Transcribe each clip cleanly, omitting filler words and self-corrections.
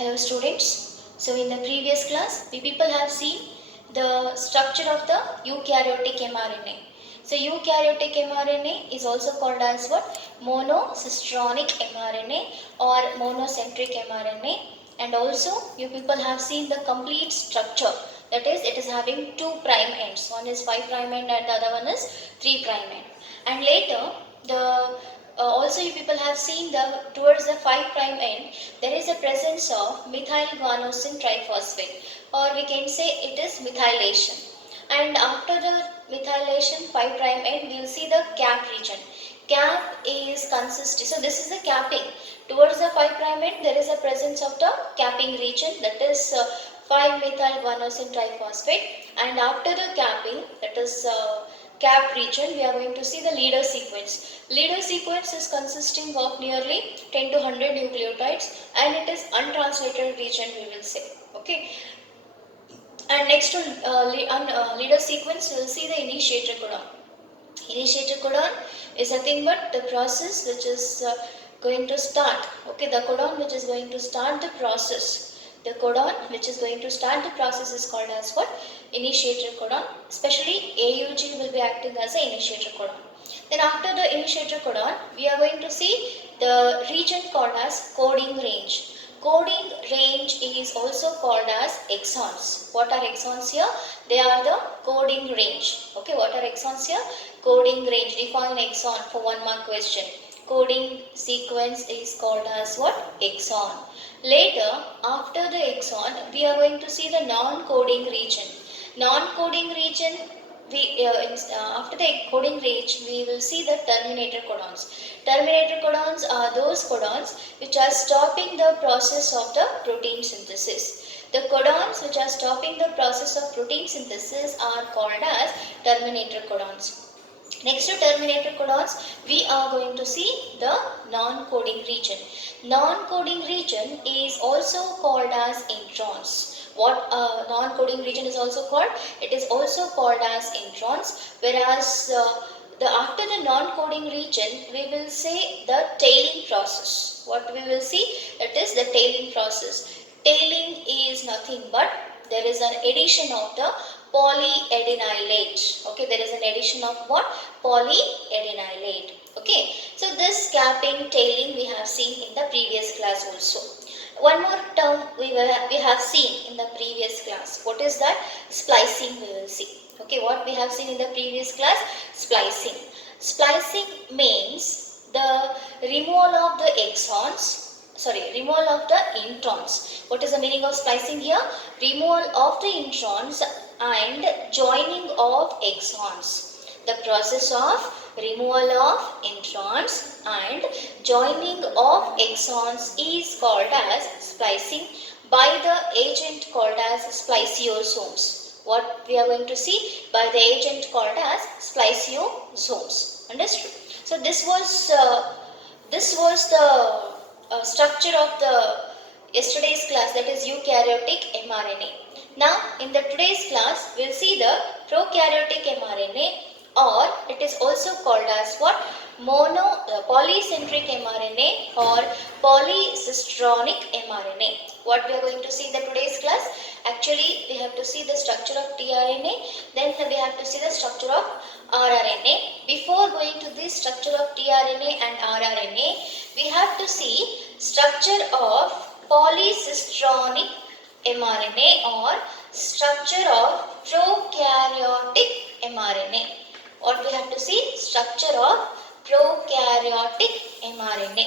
Hello students. So in the previous class, we people have seen the structure of the eukaryotic mRNA. So eukaryotic mRNA is also called as what? Monocistronic mRNA or monocentric mRNA. And also you people have seen the complete structure. That is, it is having two prime ends. One is 5 prime end and the other one is 3 prime end. And later the also you people have seen the towards the 5 prime end there is a presence of methyl guanosine triphosphate, or we can say it is methylation. And after the methylation 5 prime end we will see the cap region. Cap is consisting, so this is the capping. Towards the 5 prime end there is a presence of the capping region, that is 5 methyl guanosine triphosphate, and after the capping, that is cap region, we are going to see the leader sequence. Leader sequence is consisting of nearly 10 to 100 nucleotides, and it is untranslated region, we will say. Okay. And next to leader sequence, we will see the initiator codon. Initiator codon is nothing but the process which is going to start. Okay, the codon which is going to start the process. The codon which is going to start the process is called as what? Initiator codon. Especially AUG will be acting as an initiator codon. Then after the initiator codon, we are going to see the region called as coding range. Coding range is also called as exons. What are exons here? They are the coding range. Okay, what are exons here? Coding range. Define exon for 1 mark question. Coding sequence is called as what? Exon. Later, after the exon, we are going to see the non-coding region. Non-coding region, after the coding range, we will see the terminator codons. Terminator codons are those codons which are stopping the process of the protein synthesis. The codons which are stopping the process of protein synthesis are called as terminator codons. Next to terminator codons, we are going to see the non-coding region. Non-coding region is also called as introns. What non-coding region is also called? It is also called as introns, whereas after the non-coding region, we will say the tailing process. What we will see? That is the tailing process. Tailing is nothing but there is an addition of the polyadenylate. Okay, there is an addition of what? Polyadenylate. Okay, so this capping, tailing we have seen in the previous class also. One more term we have seen in the previous class. What is that? Splicing we will see. Okay, what we have seen in the previous class? Splicing. Splicing means the removal of the removal of the introns. What is the meaning of splicing here? Removal of the introns and joining of exons. The process of removal of introns and joining of exons is called as splicing by the agent called as spliceosomes. What we are going to see? By the agent called as spliceosomes. Understood? So this was the structure of the yesterday's class, that is eukaryotic mRNA. Now in the today's class we will see the prokaryotic mRNA, or it is also called as what? Polycentric mRNA or polycistronic mRNA. What we are going to see in the today's class? Actually we have to see the structure of tRNA, then we have to see the structure of rRNA. Before going to the structure of tRNA and rRNA, we have to see structure of polycistronic mRNA or structure of prokaryotic mRNA. What we have to see? Structure of prokaryotic mRNA.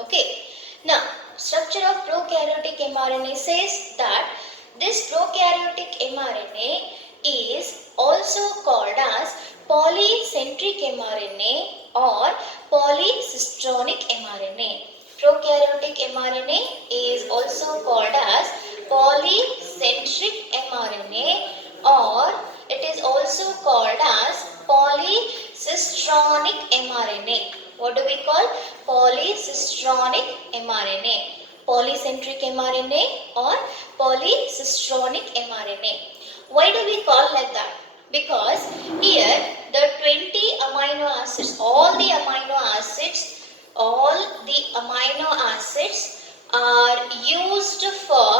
Okay. Now, structure of prokaryotic mRNA says that this prokaryotic mRNA is also called as polycentric mRNA or polycistronic mRNA. Prokaryotic mRNA is also called as polycentric mRNA, or it is also called as polycistronic mRNA. What do we call? Polycistronic mRNA. Polycentric mRNA or polycistronic mRNA. Why do we call like that? Because here the 20 amino acids, all the amino acids are used for,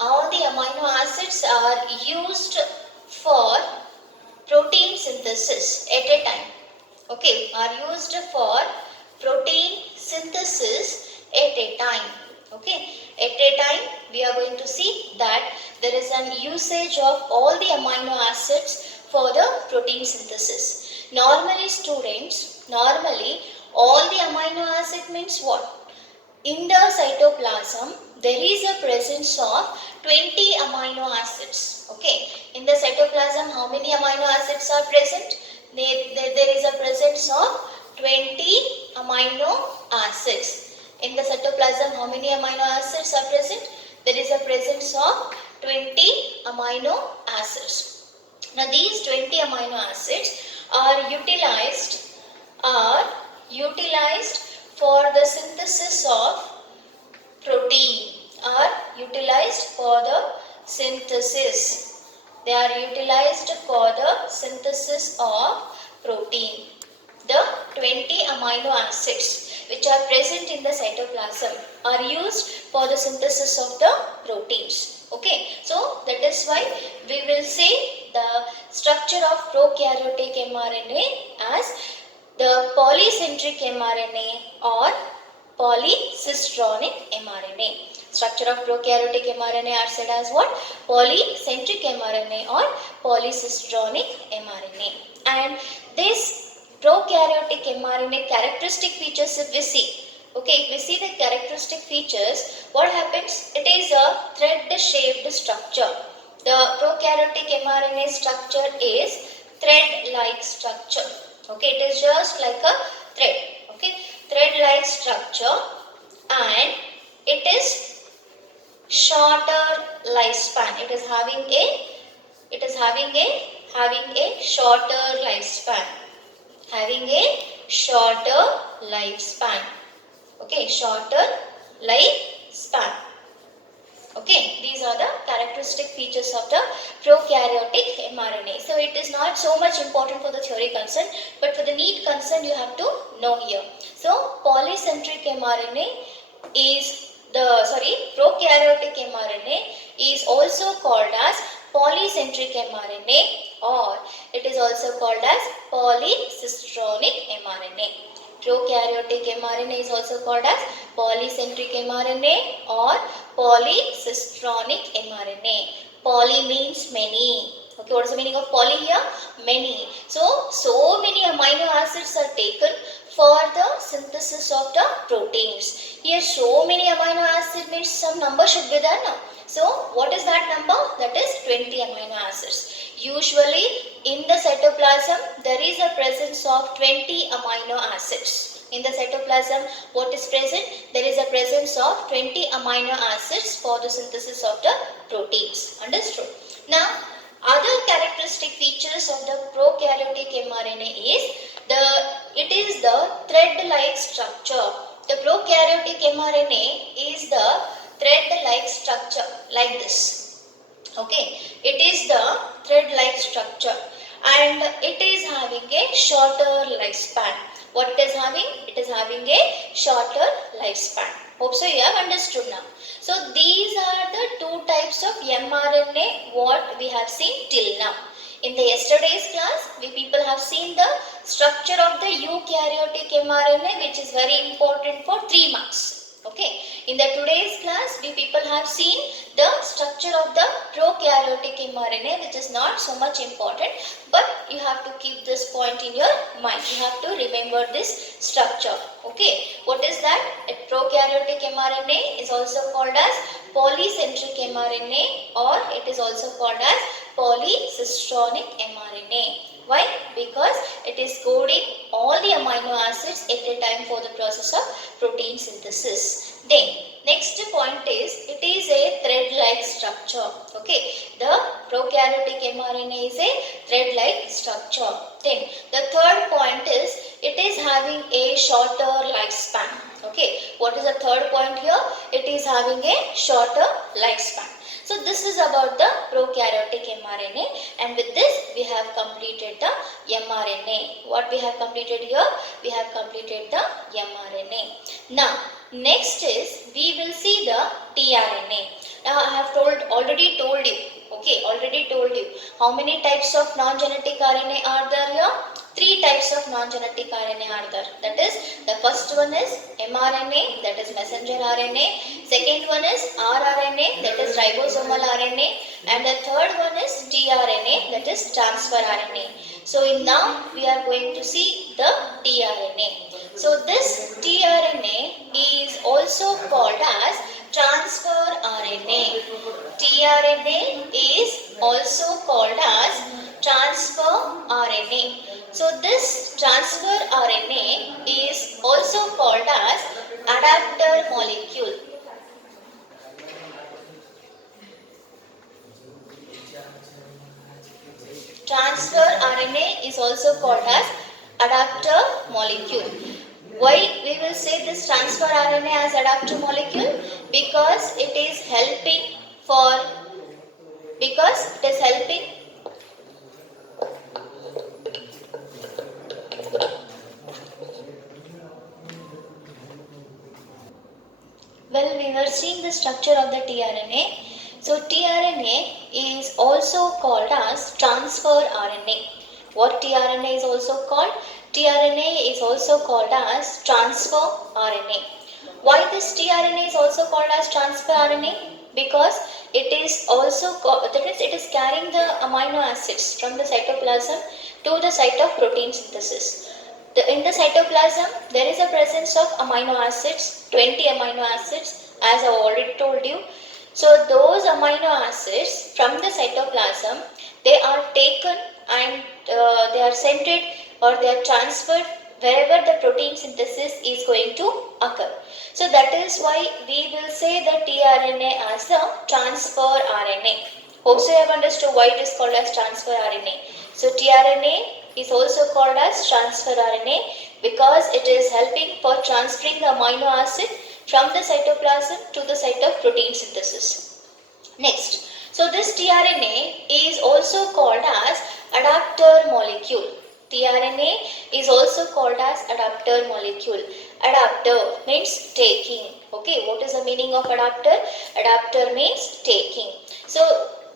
all the amino acids are used for protein synthesis at a time. Okay, are used for protein synthesis at a time. Okay, at a time we are going to see that there is an usage of all the amino acids for the protein synthesis. Normally students, normally all the amino acid means what? In the cytoplasm, there is a presence of 20 amino acids. Okay. In the cytoplasm, how many amino acids are present? There is a presence of 20 amino acids. In the cytoplasm, how many amino acids are present? There is a presence of 20 amino acids. Now, these 20 amino acids are utilized for the synthesis of protein, are utilized for the synthesis. They are utilized for the synthesis of protein. The 20 amino acids which are present in the cytoplasm are used for the synthesis of the proteins. Okay, so that is why we will say the structure of prokaryotic mRNA as the polycentric mRNA or polycistronic mRNA. Structure of prokaryotic mRNA are said as what? Polycentric mRNA or polycistronic mRNA. And this prokaryotic mRNA characteristic features, if we see, okay, if we see the characteristic features, what happens? It is a thread-shaped structure. The prokaryotic mRNA structure is thread-like structure. Okay, it is just like a thread. Okay, thread-like structure, and it is shorter lifespan. It is having a shorter lifespan. Having a shorter lifespan. Okay, shorter lifespan. Okay, these are the characteristic features of the prokaryotic mRNA. So it is not so much important for the theory concern, but for the need concern you have to know here. So polycentric mRNA is prokaryotic mRNA is also called as polycentric mRNA, or it is also called as polycistronic mRNA. Prokaryotic mRNA is also called as polycentric mRNA or polycistronic mRNA. Poly means many. Okay, what is the meaning of poly here? Many. So many amino acids are taken for the synthesis of the proteins. Here so many amino acids means some number should be there now. So what is that number? That is 20 amino acids. Usually in the cytoplasm there is a presence of 20 amino acids. In the cytoplasm, what is present? There is a presence of 20 amino acids for the synthesis of the proteins. Understood? Now, other characteristic features of the prokaryotic mRNA is it is the thread-like structure. The prokaryotic mRNA is the thread-like structure like this. Okay, it is the thread-like structure and it is having a shorter lifespan. What it is having? It is having a shorter lifespan. Hope so you have understood now. So these are the two types of mRNA what we have seen till now. In the yesterday's class, we people have seen the structure of the eukaryotic mRNA, which is very important for 3 marks. Okay. In the today's class, we people have seen the structure of the prokaryotic mRNA, which is not so much important, but you have to keep this point in your mind. You have to remember this structure. Okay. What is that? A prokaryotic mRNA is also called as polycentric mRNA, or it is also called as polycistronic mRNA. Why? Because it is coding all the amino acids at a time for the process of protein synthesis. Then, next point is, it is a thread-like structure. Okay, the prokaryotic mRNA is a thread-like structure. Then, the third point is, it is having a shorter lifespan. Okay, what is the third point here? It is having a shorter lifespan. So this is about the prokaryotic mRNA, and with this we have completed the mRNA. What we have completed here? We have completed the mRNA. Now next is we will see the tRNA. Now I have already told you. Okay, already told you. How many types of non-genetic RNA are there here? Three types of non-genetic RNA are there. That is, the first one is mRNA, that is messenger RNA. Second one is rRNA, that is ribosomal RNA. And the third one is tRNA, that is transfer RNA. So now we are going to see the tRNA. So this tRNA is also called as transfer RNA. tRNA is also called as transfer RNA. So this transfer RNA is also called as adapter molecule. Transfer RNA is also called as adapter molecule. Why we will say this transfer RNA as adapter molecule? Because it is helping well, we were seeing the structure of the tRNA. So tRNA is also called as transfer RNA. What tRNA is also called? tRNA is also called as transfer RNA. Why this tRNA is also called as transfer RNA? Because it is also that is, it is carrying the amino acids from the cytoplasm to the site of protein synthesis. In the cytoplasm, there is a presence of amino acids, 20 amino acids, as I already told you. So those amino acids from the cytoplasm, they are taken and they are sent it or they are transferred wherever the protein synthesis is going to occur. So that is why we will say the tRNA as the transfer RNA. Hope so you have understood why it is called as transfer RNA. So tRNA is also called as transfer RNA because it is helping for transferring the amino acid from the cytoplasm to the site of protein synthesis. Next, so this tRNA is also called as adapter molecule. tRNA is also called as adapter molecule. Adapter means taking. Okay, what is the meaning of adapter? Adapter means taking. So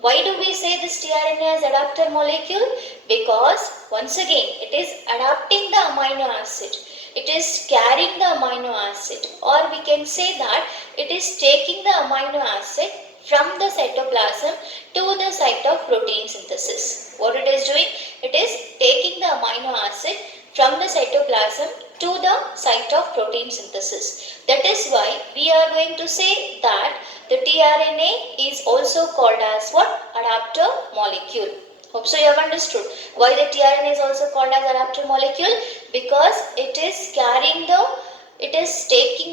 why do we say this tRNA as adapter molecule? Because once again it is adapting the amino acid. It is carrying the amino acid, or we can say that it is taking the amino acid from the cytoplasm to the site of protein synthesis. What it is doing? It is taking the amino acid from the cytoplasm to the site of protein synthesis. That is why we are going to say that the tRNA is also called as what? Adapter molecule. Hope so you have understood why the tRNA is also called as adapter molecule, because it is taking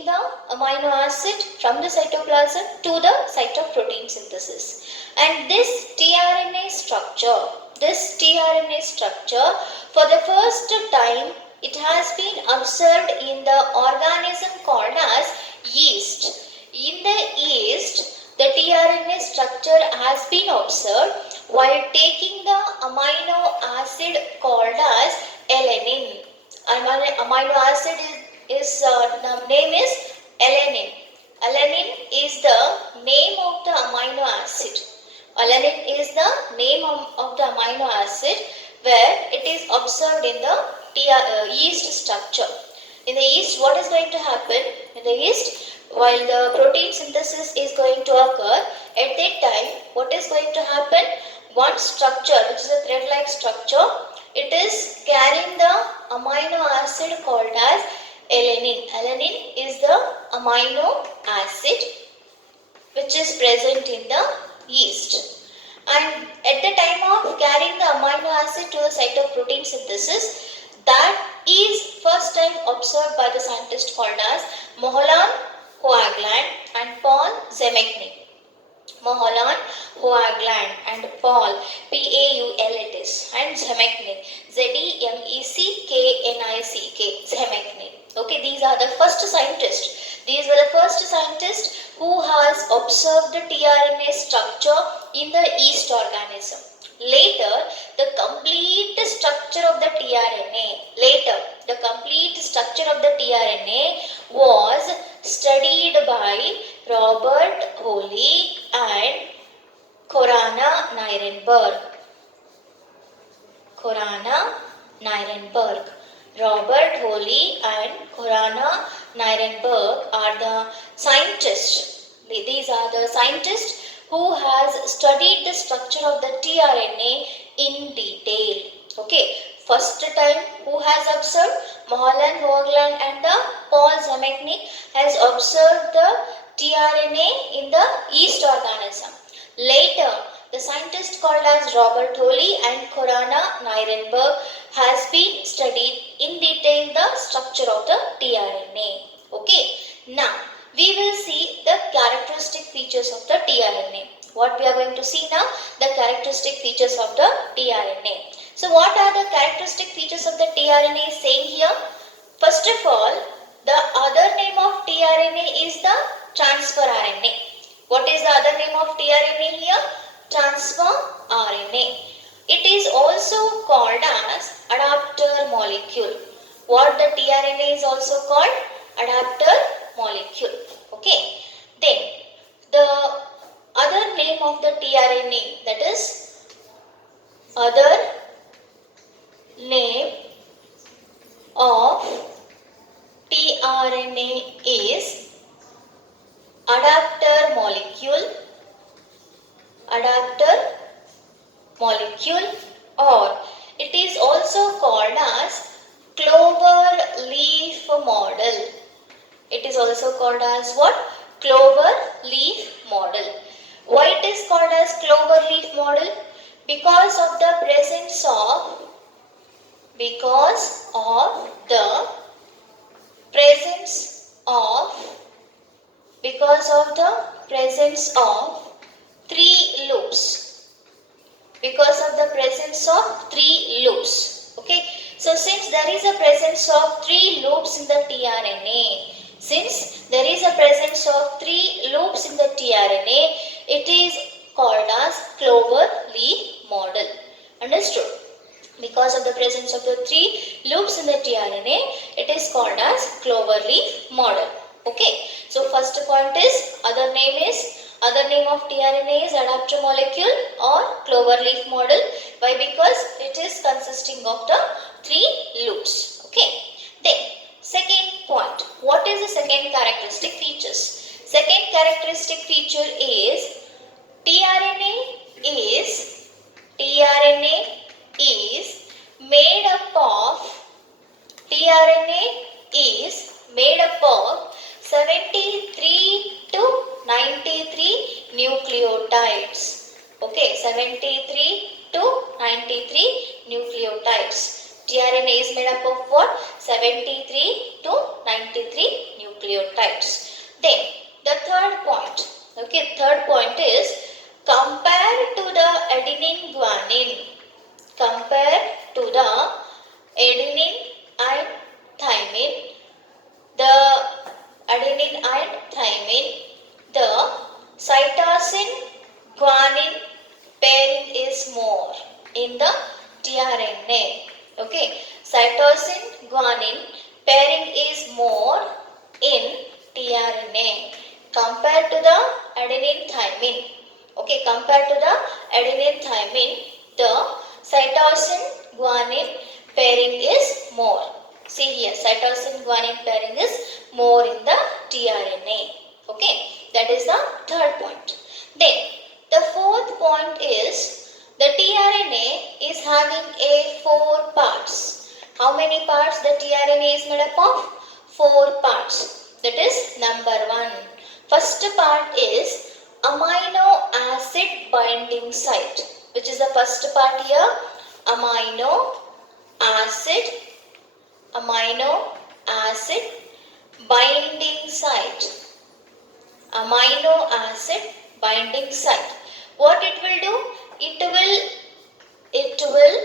the amino acid from the cytoplasm to the site of protein synthesis. And this tRNA structure, for the first time, it has been observed in the organism called as yeast. In the yeast, the tRNA structure has been observed while taking the amino acid called as alanine. Amino acid the name is alanine. Alanine is the name of the amino acid. Alanine is the name of the amino acid where it is observed in the yeast structure. In the yeast, what is going to happen? In the yeast, while the protein synthesis is going to occur, at that time, what is going to happen? One structure, which is a thread-like structure, it is carrying the amino acid called as alanine. Alanine is the amino acid which is present in the yeast. And at the time of carrying the amino acid to the site of protein synthesis, that is first time observed by the scientist called as Mulholland, Hoagland and Paul Zemechny. Mulholland, Hoagland and Paul, P-A-U-L it is, and Zemechny, Z-E-M-E-C-K-N-I-C-K, Zemechny. Okay, these are the first scientists. These were the first scientists who has observed the tRNA structure in the yeast organism. Later, the complete structure of the tRNA was studied by Robert Holy and Corana Nirenberg. Corana Nirenberg. Robert Holy and Corana Nirenberg are the scientists. These are the scientists who has studied the structure of the tRNA in detail. Okay, first time who has observed? Mulholland, Hoagland and the Paul Zemechnik has observed the tRNA in the yeast organism. Later, the scientist called as Robert Holy and Corana Nirenberg has been studied in detail the structure of the tRNA. Okay, now we will see the characteristic features of the tRNA. What we are going to see now? The characteristic features of the tRNA. So what are the characteristic features of the tRNA saying here? First of all, the other name of tRNA is the transfer RNA. What is the other name of tRNA here? Transfer RNA. It is also called as adapter molecule. What the tRNA is also called? Adapter molecule. Okay. Then the other name of the tRNA, that is other name of tRNA is adapter molecule, or it is also called as clover leaf model. It is also called as what? Clover leaf model. Why it is called as clover leaf model? Because of the presence of three loops. Because of the presence of three loops. Okay. So since there is a presence of three loops in the tRNA, it is called as clover leaf model. Understood? Because of the presence of the three loops in the tRNA, it is called as clover leaf model. Okay. So first point is other name of tRNA is adapter molecule or clover leaf model. Why? Because it is consisting of the three loops. Okay. Then second point. What is the second characteristic features? Second characteristic feature is tRNA is made up of 73 to 93 nucleotides. Okay, 73 to 93 nucleotides. tRNA is made up of what? 73 to 93 nucleotides. Then the third point. Okay, third point is compared to the adenine guanine. Compared to the adenine and thymine, the cytosine guanine pairing is more in the tRNA. Okay, cytosine guanine pairing is more in tRNA compared to the adenine thymine. Okay, compared to the adenine thymine, the cytosine guanine pairing is more. See here, cytosine guanine pairing is more in the tRNA. Okay, that is the third point. Then the fourth point is the tRNA is having a 4 parts. How many parts the tRNA is made up of? 4 parts. That is number 1. First part is amino acid binding site. Which is the first part here? Amino acid binding site. Amino acid binding site. What it will do? It will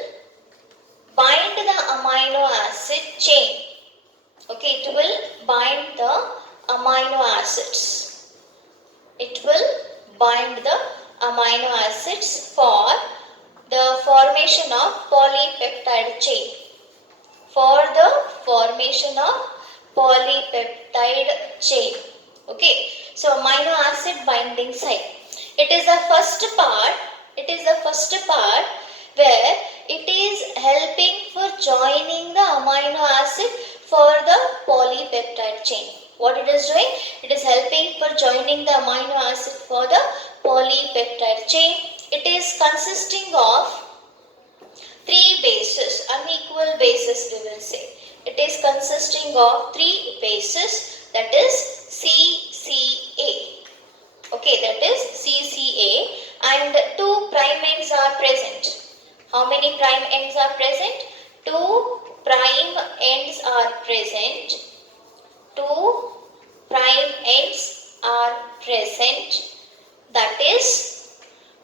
bind the amino acid chain. Okay, it will bind the amino acids. It will bind the amino acids for the formation of polypeptide chain. For the formation of polypeptide chain. Okay, so amino acid binding site. It is the first part. It is the first part where it is helping for joining the amino acid for the polypeptide chain. What it is doing? It is helping for joining the amino acid for the polypeptide chain. It is consisting of three bases, unequal bases we will say. It is consisting of three bases, that is CCA. Okay, that is CCA, and two prime ends are present. How many prime ends are present? Two prime ends are present. Two prime ends are present. That is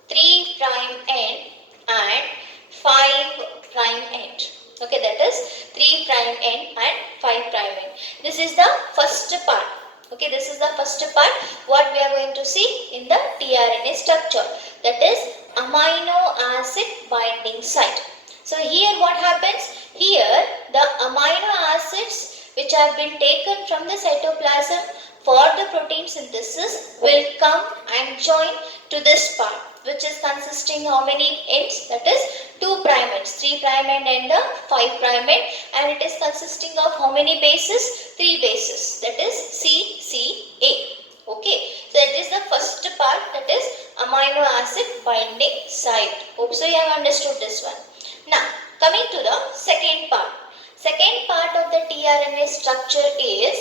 3 prime end and 5 prime end. Okay, that is 3 prime end and 5 prime end. This is the first part. Okay, this is the first part what we are going to see in the tRNA structure, that is amino acid binding site. So here what happens? Here the amino acids which have been taken from the cytoplasm for the protein synthesis will come and join to this part, which is consisting how many ends? That is 2 prime ends, 3 prime end and the 5 prime end, and it is consisting of how many bases? 3 bases, that is CCA. Okay, so that is the first part, that is amino acid binding site. Hope so you have understood this one. Now coming to the second part. Second part of the tRNA structure is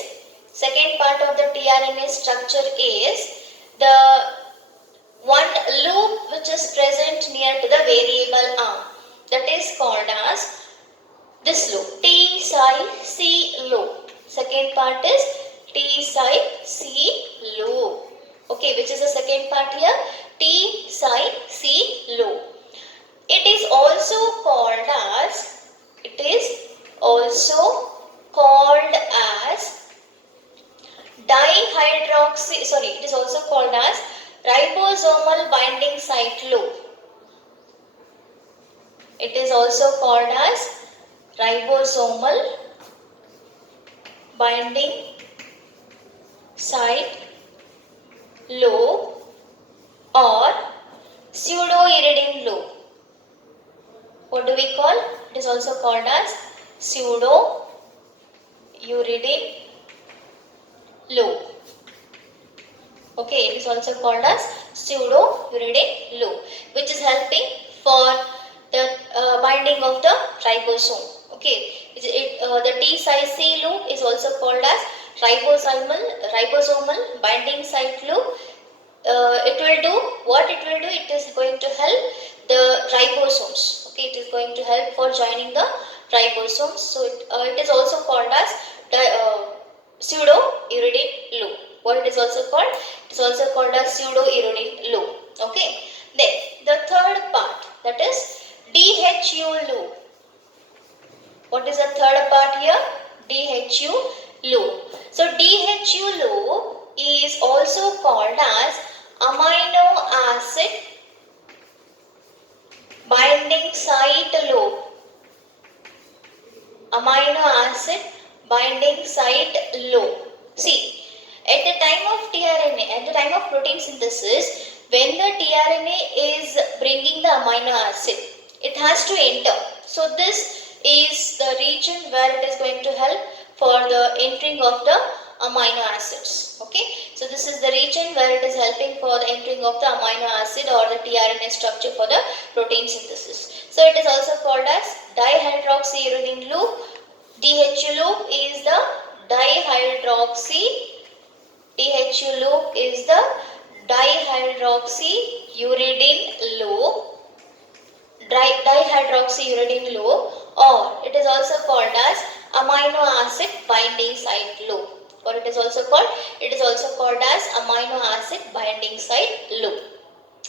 the one loop which is present near to the variable arm, that is called as this loop, T psi C loop. Second part is T psi C loop. Okay, which is the second part here? T psi C loop. It is also called as it is also called as ribosomal binding site loop. It is also called as ribosomal binding site loop or pseudo-iridine loop. What do we call? It is also called as pseudo-iridine loop. Okay, it is also called as pseudo-iridine loop, which is helping for the binding of the ribosome. Okay, the T psi C loop is also called as ribosomal binding site loop. It is going to help the ribosomes. Okay, it is going to help for joining the ribosomes. So it is also called as pseudo-iridine loop. What it is also called? It is also called as pseudo-iridine loop. Okay. Then the third part, that is DHU loop. What is the third part here? DHU loop. So DHU loop is also called as amino acid binding site loop. Amino acid binding site loop. See, at the time of tRNA, at the time of protein synthesis, when the tRNA is bringing the amino acid, it has to enter. So this is the region where it is going to help for the entering of the amino acids. Okay, so this is the region where it is helping for the entering of the amino acid or the tRNA structure for the protein synthesis. So it is also called as dihydroxyuridine loop. DHU loop is the DHU loop is the dihydroxyuridine loop, or it is also called as amino acid binding site loop. Or it is also called as amino acid binding site loop.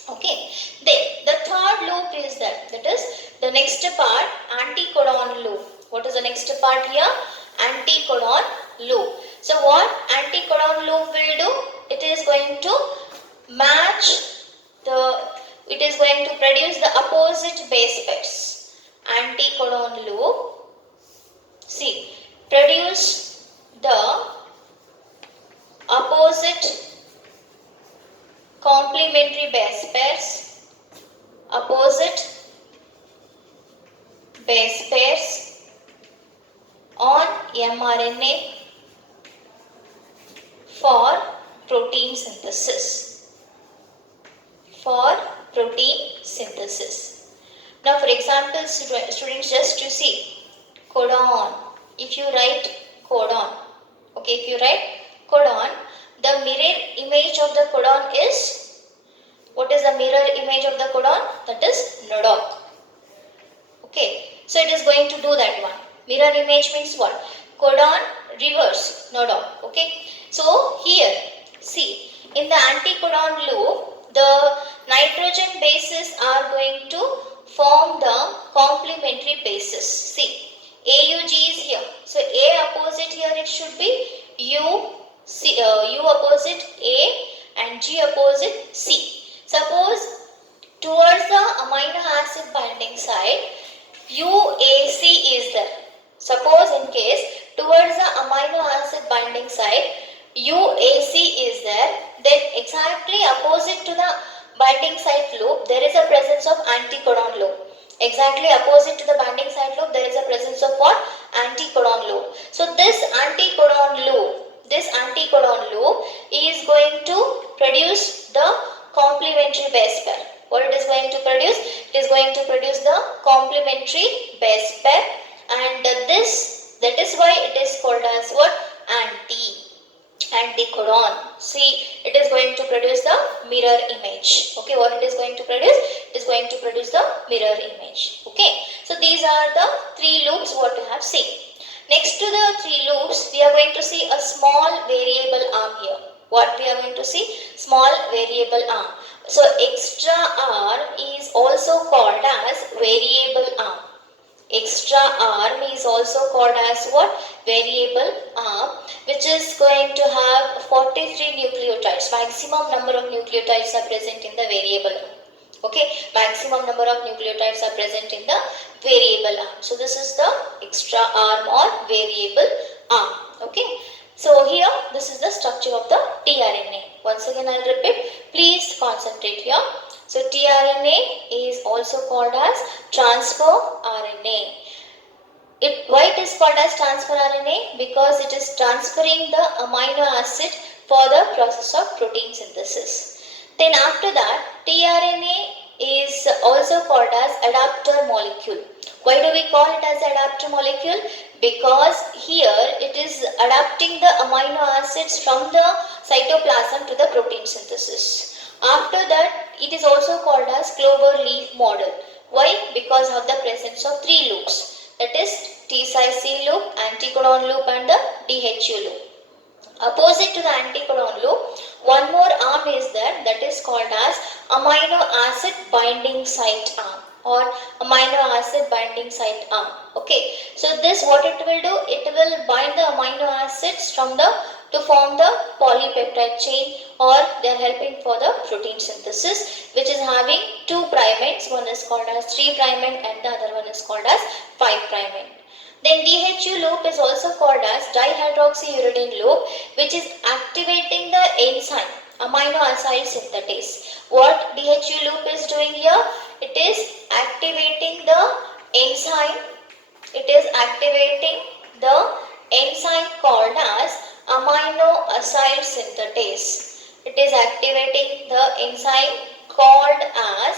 Okay. Then the third loop is that is the next part, anticodon loop. What is the next part here? Anticodon loop. So what anticodon loop will do? It is going to produce the opposite base pairs. Anticodon loop, see, produce the opposite complementary base pairs, opposite base pairs on mRNA for protein synthesis. For protein synthesis. Now, for example, students, just to see codon. If you write codon, okay, if you write codon, the mirror image of the codon is, what is the mirror image of the codon? That is NODOC. Okay, so it is going to do that one. Mirror image means what? Codon reverse NODOC. Okay, so here see, in the anticodon loop, the nitrogen bases are going to form the complementary bases. See, AUG is here. So A opposite here it should be U opposite A and G opposite C. Suppose towards the amino acid binding site UAC is there. Suppose in case towards the amino acid binding site UAC is there, then exactly opposite to the binding site loop there is a presence of anticodon loop. Exactly opposite to the binding site loop there is a presence of what? Anticodon loop. So this anticodon loop is going to produce the complementary base pair. What it is going to produce? It is going to produce the complementary base pair, and that is why it is called as what? Anticodon. See, it is going to produce the mirror image. Okay, what it is going to produce? It is going to produce the mirror image. Okay, so these are the three loops what we have seen. Next to the three loops, we are going to see a small variable arm here. What we are going to see? Small variable arm. So extra arm is also called as variable arm. Extra arm is also called as what? Variable arm, which is going to have 43 nucleotides. Maximum number of nucleotides are present in the variable arm. Okay, maximum number of nucleotides are present in the variable arm. So this is the extra arm or variable arm. Okay, so here this is the structure of the tRNA. Once again I will repeat, please concentrate here. So tRNA is also called as transfer RNA. Why it is called as transfer RNA? Because it is transferring the amino acid for the process of protein synthesis. Then after that, tRNA is also called as adapter molecule. Why do we call it as adapter molecule? Because here it is adapting the amino acids from the cytoplasm to the protein synthesis. After that, it is also called as clover leaf model. Why? Because of the presence of three loops. That is T-C loop, anticodon loop and the DHU loop. Opposite to the anticodon loop, one more arm is there, that is called as amino acid binding site arm or amino acid binding site arm. Okay, so this what it will do? It will bind the amino acids to form the polypeptide chain, or they are helping for the protein synthesis, which is having two primates. One is called as 3' and the other one is called as 5'. Then DHU loop is also called as dihydroxyuridine loop, which is activating the enzyme amino acid synthetase. What DHU loop is doing here? It is activating the enzyme. It is activating the enzyme called as amino acid synthetase. It is activating the enzyme called as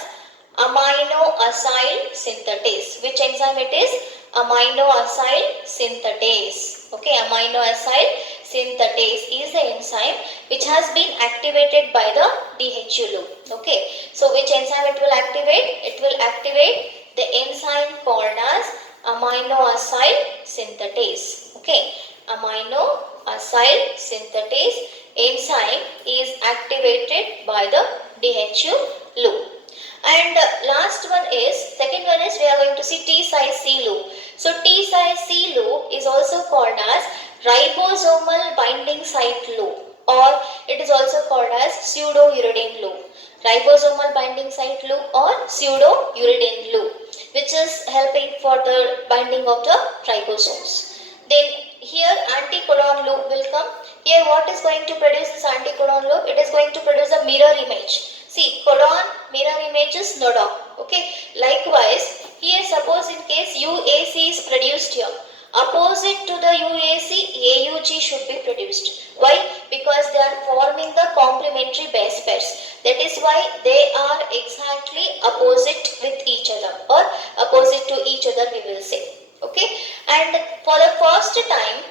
amino acid synthetase. Which enzyme it is? Amino acid synthetase. Okay, amino acid synthetase is the enzyme which has been activated by the DHU loop. Okay, so which enzyme it will activate? It will activate the enzyme called as amino acid synthetase. Okay, amino acid synthetase enzyme is activated by the DHU loop. And last one is, second one is, we are going to see T-C loop. So T-C loop is also called as ribosomal binding site loop, or it is also called as pseudo-uridine loop. Ribosomal binding site loop or pseudo-uridine loop, which is helping for the binding of the ribosomes. Then here anticodon loop will come. Here what is going to produce this anticodon loop? It is going to produce a mirror image. See, codon mirror image is nodon. Okay. Likewise, here suppose in case UAC is produced here. Opposite to the UAC, AUG should be produced. Why? Because they are forming the complementary base pairs. That is why they are exactly opposite with each other, or opposite to each other we will say. Okay. And for the first time,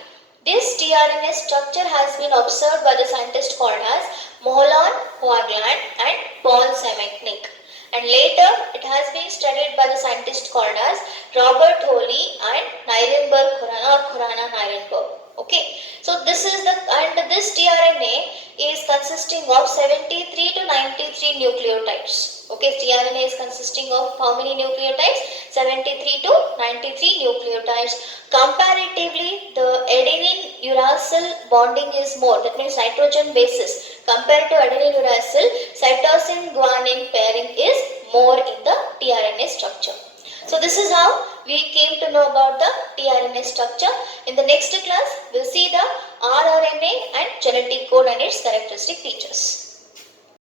this tRNA structure has been observed by the scientist called as Moholy Hoagland and Paul Semenchik. And later it has been studied by the scientist called as Robert Holy and Nirenberg Khurana or Khurana Nirenberg. Okay, so this is this tRNA is consisting of 73 to 93 nucleotides. Okay, tRNA is consisting of how many nucleotides? 73 to 93 nucleotides. Comparatively, the adenine uracil bonding is more. That means nitrogen bases. Compared to adenine uracil, cytosine guanine pairing is more in the tRNA structure. So this is how we came to know about the tRNA structure. In the next class, we'll see the rRNA and genetic code and its characteristic features.